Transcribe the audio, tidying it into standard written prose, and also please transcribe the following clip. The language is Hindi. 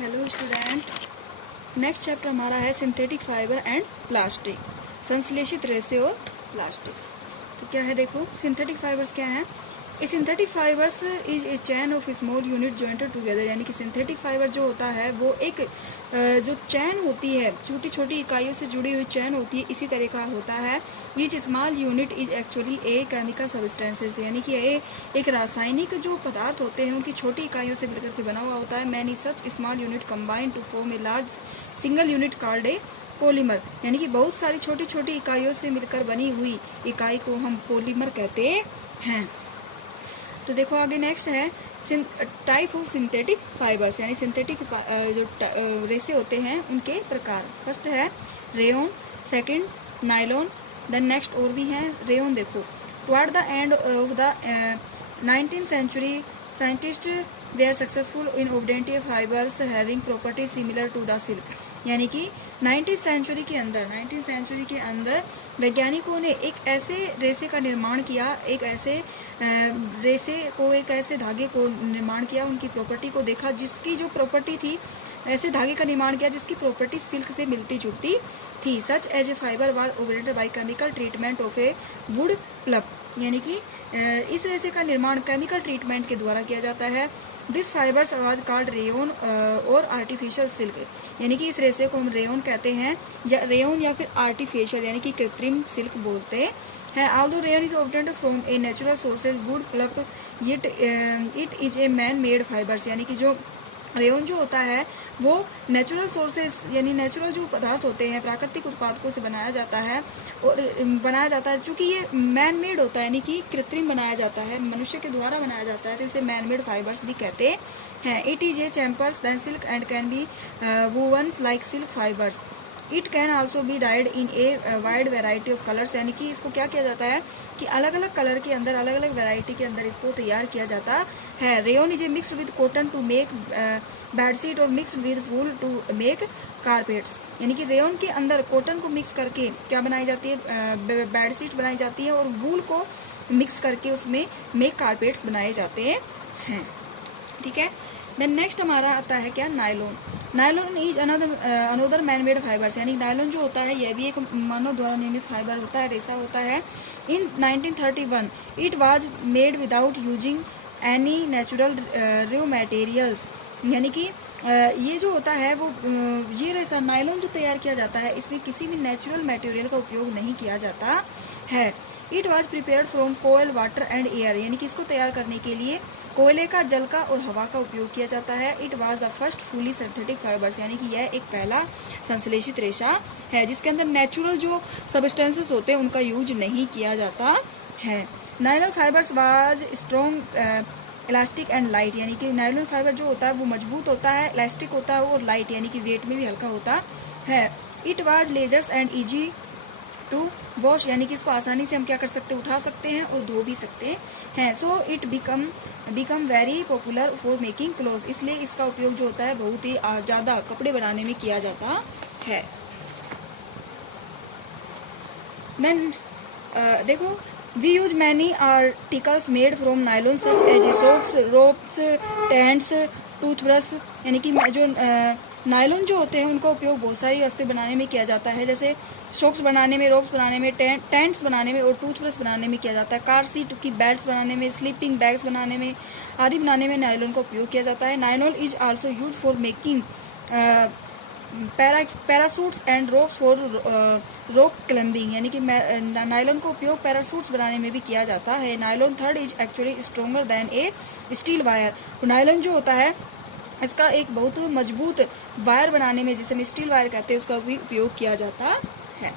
हेलो स्टूडेंट, नेक्स्ट चैप्टर हमारा है सिंथेटिक फाइबर एंड प्लास्टिक, संश्लेषित रेसे और प्लास्टिक। तो क्या है, देखो सिंथेटिक फाइबर्स क्या हैं। A synthetic fibres is a chain of small unit jointed together, यानी कि सिंथेटिक फाइबर जो होता है वो एक जो चैन होती है, छोटी छोटी इकाइयों से जुड़ी हुई चैन होती है, इसी तरह का होता है। Each small unit is actually a chemical substances, यानी कि ये एक रासायनिक जो पदार्थ होते हैं उनकी छोटी इकाइयों से मिलकर के बना हुआ होता है। Many such small unit combine to form a large single unit called a polymer, यानी कि बहुत सारी छोटी छोटी इकाइयों से मिलकर बनी हुई इकाई को हम पॉलीमर कहते हैं। तो देखो आगे नेक्स्ट है टाइप ऑफ सिंथेटिक फाइबर्स, यानी सिंथेटिक जो रेसे होते हैं उनके प्रकार। फर्स्ट है rayon, second nylon, then next और भी हैं रेयन। देखो toward the end of the 19th century scientist were successful in obtaining fibres having property similar to the silk, यानी कि 19th सेंचुरी के अंदर वैज्ञानिकों ने एक ऐसे रेसे का निर्माण किया, एक ऐसे धागे को निर्माण किया, उनकी प्रॉपर्टी को देखा, जिसकी जो प्रॉपर्टी थी, ऐसे धागे का निर्माण किया जिसकी प्रॉपर्टी सिल्क से मिलती जुलती थी। Such as a fibre war operated by chemical treatment of a wood pulp, यानी कि इस रेसे का निर्माण केमिकल ट्रीटमेंट के द्वारा किया जाता है। This fibres was called rayon और आर्टिफिशियल सिल्क, यानी कि इस रेसे को हम रेयन कहते हैं, या रेयन या फिर आर्टिफिशियल यानी कि कृत्रिम सिल्क बोलते हैं। Although rayon is obtained from a natural sources wood pulp, it is a man made fibres, यानी कि जो रेयन जो होता है वो नेचुरल सोर्सेज यानी नेचुरल जो पदार्थ होते हैं, प्राकृतिक उत्पादकों से बनाया जाता है। चूंकि ये मैन मेड होता है, यानी कि कृत्रिम बनाया जाता है, मनुष्य के द्वारा बनाया जाता है, तो इसे मैन मेड फाइबर्स भी कहते हैं। It is a cheaper than silk and can be woven like silk fibres. It can also be dyed in a wide variety of colours, यानी कि इसको क्या किया जाता है कि अलग अलग कलर के अंदर, अलग अलग वेराइटी के अंदर इसको तैयार किया जाता है। Rayon is a mixed with cotton to make bedsheet और mixed with wool to make carpets, यानी कि रेयन के अंदर कॉटन को मिक्स करके क्या बनाई जाती है, बेडशीट बनाई जाती है, और वूल को मिक्स करके उसमें मेक कारपेट्स बनाए जाते हैं। ठीक है। देन नेक्स्ट हमारा आता है क्या, nylon. Nylon is another man made fibres, यानी नायलॉन जो होता है यह भी एक मानव द्वारा निर्मित फाइबर होता है, रेसा होता है। इन 1931 it was made without using any natural raw materials, यानी कि ये जो होता है वो ये रेसा नायलॉन जो तैयार किया जाता है इसमें किसी भी नेचुरल मटेरियल का उपयोग नहीं किया जाता है। It was prepared from coal, water and air, यानी कि इसको तैयार करने के लिए कोयले का, जल का और हवा का उपयोग किया जाता है। It was the first fully synthetic fibres, यानी कि यह एक पहला संश्लेषित रेशा है जिसके अंदर नेचुरल जो सब्सटेंसेस होते हैं उनका यूज नहीं किया जाता है। Nylon fibres was strong elastic and light, यानी कि नायलॉन फाइबर जो होता है वो मजबूत होता है, इलास्टिक होता है और लाइट, यानी कि वेट में भी हल्का होता है। It was lasers and easy to wash, यानी कि इसको आसानी से हम क्या कर सकते हैं, उठा सकते हैं और धो भी सकते हैं। So it become very popular for making cloth, इसलिए इसका उपयोग जो होता है बहुत ही ज़्यादा कपड़े बनाने में किया जाता है। देन देखो we use many articles made from nylon such as socks, ropes, tents, toothbrush, यानी कि जो नायलॉन जो होते हैं उनका उपयोग बहुत सारी वस्तुएं बनाने में किया जाता है, जैसे सॉक्स बनाने में, रोप्स बनाने में, टेंट्स बनाने में और टूथब्रश बनाने में किया जाता है। कार सीट की बेल्ट्स बनाने में, स्लीपिंग बैग्स बनाने में आदि बनाने में नायलॉन का उपयोग किया जाता है। Nylon is also use for making parachutes and rope for rock climbing, यानी कि नायलॉन का उपयोग पैरासूट्स बनाने में भी किया जाता है। Nylon third is actually stronger then A steel wire, nylon जो होता है इसका एक बहुत मजबूत वायर बनाने में, जिसे हम स्टील वायर कहते हैं, उसका भी उपयोग किया जाता है।